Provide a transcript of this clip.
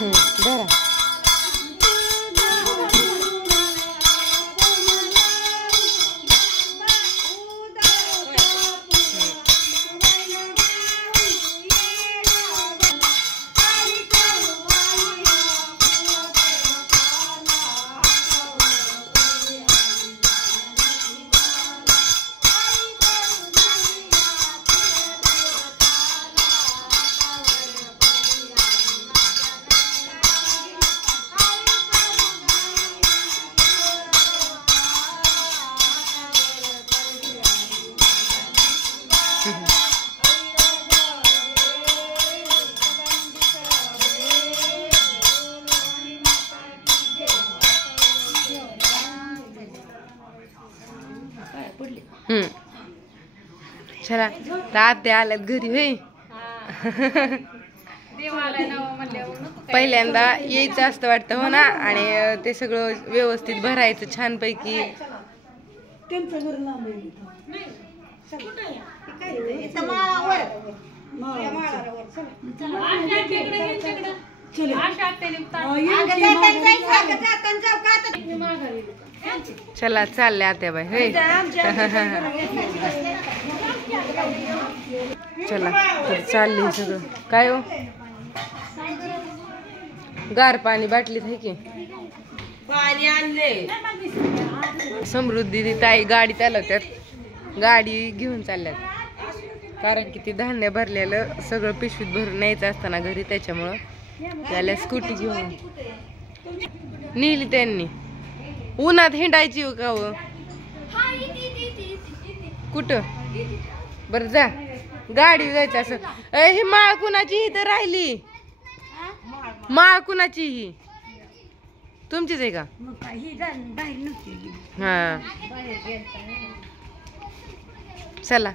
धरा. चला तात्या आल्यात घरी होय. पहिल्यांदा यायचं असतं वाटतं हो ना. आणि ते सगळं व्यवस्थित भरायचं छानपैकी. चला चालले आत्या बाई होय. चला तर चालले सगळं. काय हो गार पाणी बाटलीत आहे की पाणी आणले. समृद्धी ताई गाडी चालवत्यात. गाडी घेऊन चालल्यात कारण की ती धान्य भरलेलं सगळं पिशवीत भरून न्यायचं असताना घरी. त्याच्यामुळं त्याला स्कूटी घेऊन नेली त्यांनी. उन्हात हिंडायची हो का हो. कुठं बर जा गाडी जायचं असं. ही माळ कुणाची इथं राहिली. माळ कुणाची ही तुमचीच आहे का. हा चला